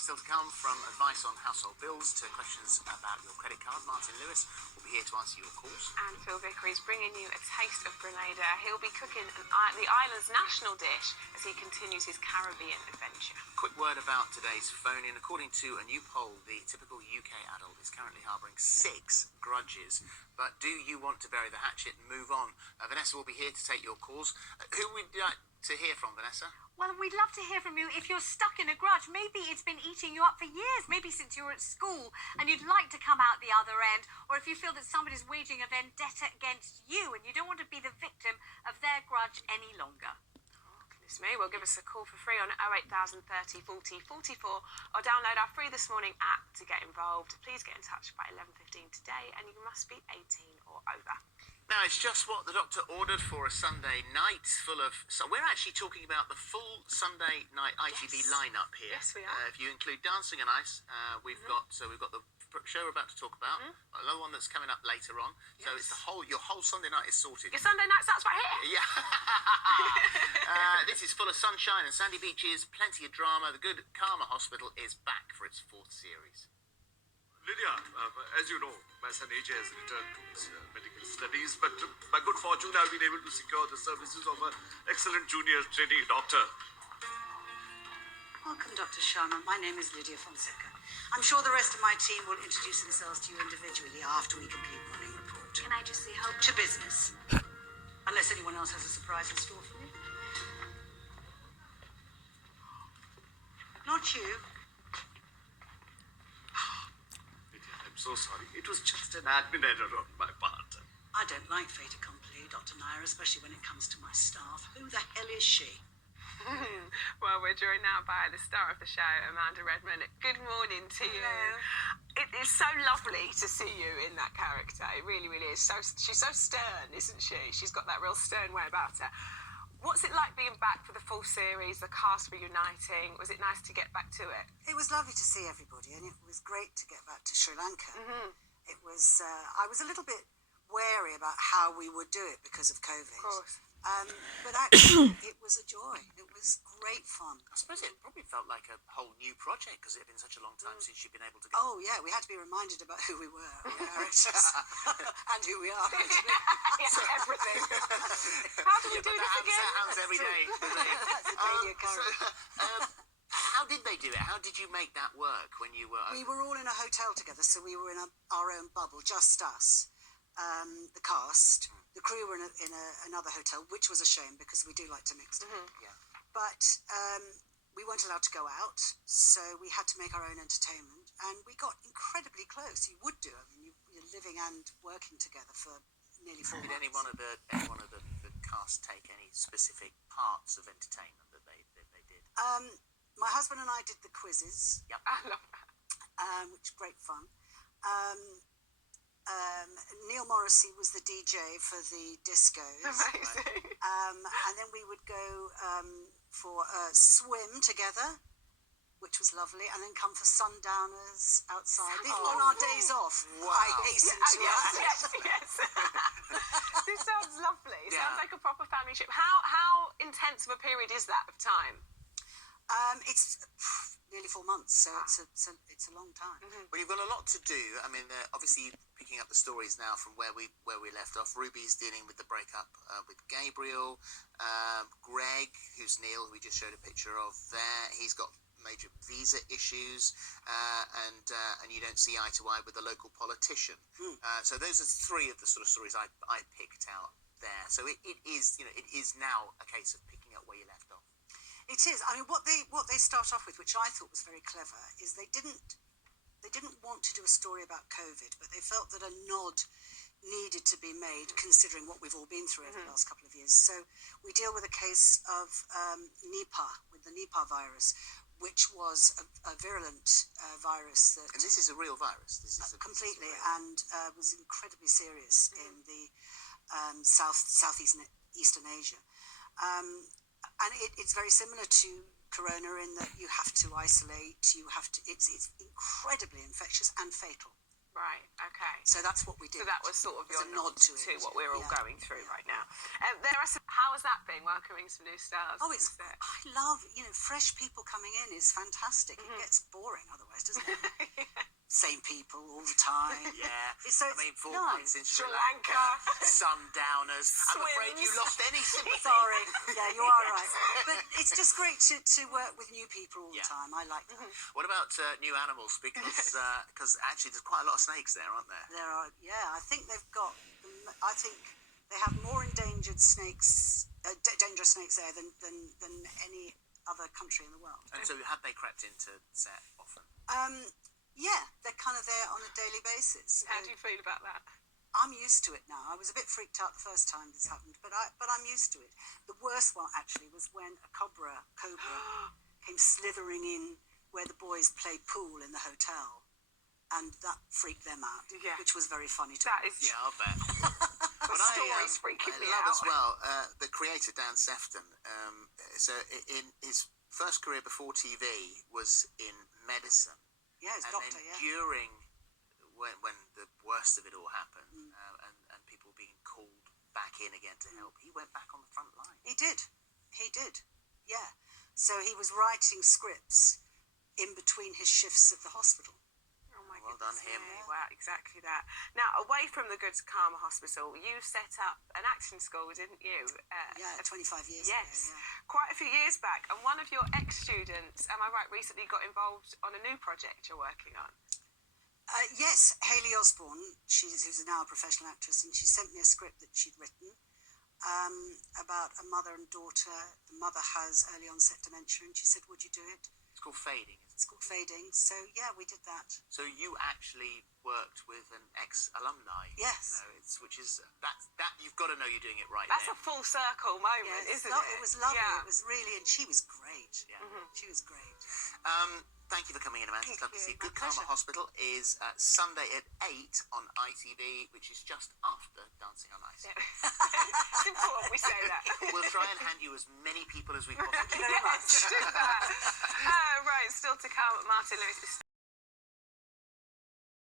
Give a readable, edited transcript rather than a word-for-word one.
still to come, from advice on household bills to questions about your credit card. Martin Lewis will be here to answer your calls. And Phil Vickery's bringing you a taste of Grenada. He'll be cooking the island's national dish as he continues his Caribbean adventure. Quick word about today's phone-in. According to a new poll, the typical UK adult is currently harbouring 6 grudges. But do you want to bury the hatchet and move on? Vanessa will be here to take your calls. Who would you like to hear from, Vanessa? Well, we'd love to hear from you if you're stuck in a grudge. Maybe it's been eating you up for years, maybe since you were at school, and you'd like to come out the other end, or if you feel that somebody's waging a vendetta against you and you don't want to be the victim of their grudge any longer. Goodness me, well, give us a call for free on 08030 40 44 or download our free This Morning app to get involved. Please get in touch by 11:15 today, and you must be 18 or over. Now, it's just what the doctor ordered for a Sunday night full of... So we're actually talking about the full Sunday night ITV lineup here. Yes, we are. If you include Dancing and Ice, we've got the show we're about to talk about, another one that's coming up later on. So it's your whole Sunday night is sorted. Your Sunday night starts right here. Yeah. This is full of sunshine and sandy beaches, plenty of drama. The Good Karma Hospital is back for its 4th series. Lydia, as you know, my son AJ has returned to his medical studies, but by good fortune, I've been able to secure the services of an excellent junior trainee doctor. Welcome, Dr. Sharma. My name is Lydia Fonseca. I'm sure the rest of my team will introduce themselves to you individually after we complete morning report. Can I just say hello? To business. Unless anyone else has a surprise in store for me. Not you. Lydia, I'm so sorry. It was just an admin error on my part. I don't like fait accompli, Dr. Nair, especially when it comes to my staff. Who the hell is she? Well, we're joined now by the star of the show, Amanda Redman. Good morning to you. It is so lovely to see you in that character. It really, really is. She's so stern, isn't she? She's got that real stern way about her. What's it like being back for the full series? The cast reuniting. Was it nice to get back to it? It was lovely to see everybody, and it was great to get back to Sri Lanka. It was. I was a little bit wary about how we would do it because of COVID. Of course. But actually, it was a joy. It was great fun. I suppose it probably felt like a whole new project because it had been such a long time since you've been able to go. Oh, yeah, we had to be reminded about who we were, our characters, and who we are. Yeah, everything. How do we do this again? That happens every day. That's a daily occurrence. How did they do it? How did you make that work when you were... We were all in a hotel together, so we were in our own bubble, just us, the cast. The crew were in another hotel, which was a shame because we do like to mix it. Yeah. But we weren't allowed to go out, so we had to make our own entertainment, and we got incredibly close. You would do. I mean, you're living and working together for nearly 4 months. Did any one of the cast take any specific parts of entertainment that they did? My husband and I did the quizzes. Yep. I love that. Which is great fun. Neil Morrissey was the DJ for the discos. Amazing. And then we would go for a swim together, which was lovely, and then come for sundowners outside. On our days off, Wow. I hasten to add. Yes. This sounds lovely. Yeah. Sounds like a proper family ship. How intense of a period is that of time? It's nearly 4 months, so it's a long time. Well, you've got a lot to do. I mean, obviously picking up the stories now from where we left off. Ruby's dealing with the breakup with Gabriel. Greg, who's Neil, who we just showed a picture of there, he's got major visa issues, and you don't see eye to eye with the local politician. So those are 3 of the sort of stories I picked out there. So it is now a case of picking up where you left off. It is. I mean, what they start off with, which I thought was very clever, is they didn't want to do a story about COVID, but they felt that a nod needed to be made, considering what we've all been through over the last couple of years. So we deal with a case of Nipah, with the Nipah virus, which was a virulent virus that... And this is a real virus. Completely, and was incredibly serious in the Southeastern Asia. And it's very similar to corona in that you have to isolate, it's incredibly infectious and fatal. Right. Okay. So that's what we did. So that was sort of As your a nod to it. what we're all Yeah. going through right now. There are some, how has that been welcoming some new stars? Oh, to it's. the set? I love, fresh people coming in is fantastic. Mm-hmm. It gets boring otherwise, doesn't it? Same people all the time. Yeah. So I mean, it's 4 nice. nights in Sri Sri Lanka, Lanka. sundowners. I'm afraid you Swims. lost any sympathy. Sorry. Yeah, you are right. But it's just great to work with new people all the Yeah. time. I like that. What about new animals? Because actually there's quite a lot of snakes there, aren't there? There are, yeah, I think they've got, I think they have more endangered snakes, dangerous snakes there than any other country in the world. And so have they crept into set often? Yeah, they're kind of there on a daily basis. How do you feel about that? I'm used to it now. I was a bit freaked out the first time this happened, but I'm used to it. The worst one actually was when a cobra came slithering in where the boys played pool in the hotel, and that freaked them out, Yeah. which was very funny to That me. is Yeah, I'll bet. But story's freaking I me love out. as well the creator Dan Sefton. So in his first career before TV was in medicine, Yeah, it's and doctor, then yeah. during when the worst of it all happened, and people being called back in again to help, he went back on the front line. He did. Yeah. So he was writing scripts in between his shifts at the hospital. Oh my Well done, goodness him. me. Wow, exactly that. Now, away from the Good Karma Hospital, you set up an acting school, didn't you? Yeah, 25 years Yes, ago, quite a few years back. And one of your ex-students, am I right, recently got involved on a new project you're working on? Yes, Hayley Osborne, who's now a professional actress, and she sent me a script that she'd written about a mother and daughter. The mother has early onset dementia, and she said, would you do it? It's called Fading. It's called Fading. So, yeah, we did that. So you actually worked with an ex-alumni. Yes. Which is that you've got to know you're doing it right. That's there. a full circle moment, Yes, isn't it? It was lovely. Yeah. It was really, and she was great. Yeah. She was great. Thank you for coming in, Amanda. It's Thank lovely to see you. you. Good My Karma pleasure. Hospital is Sunday at 8 on ITV, which is just after Dancing on Ice. It's important we say that. We'll try and hand you as many people as we possibly can. Yes, do that. Right, still to come, Martin Lewis.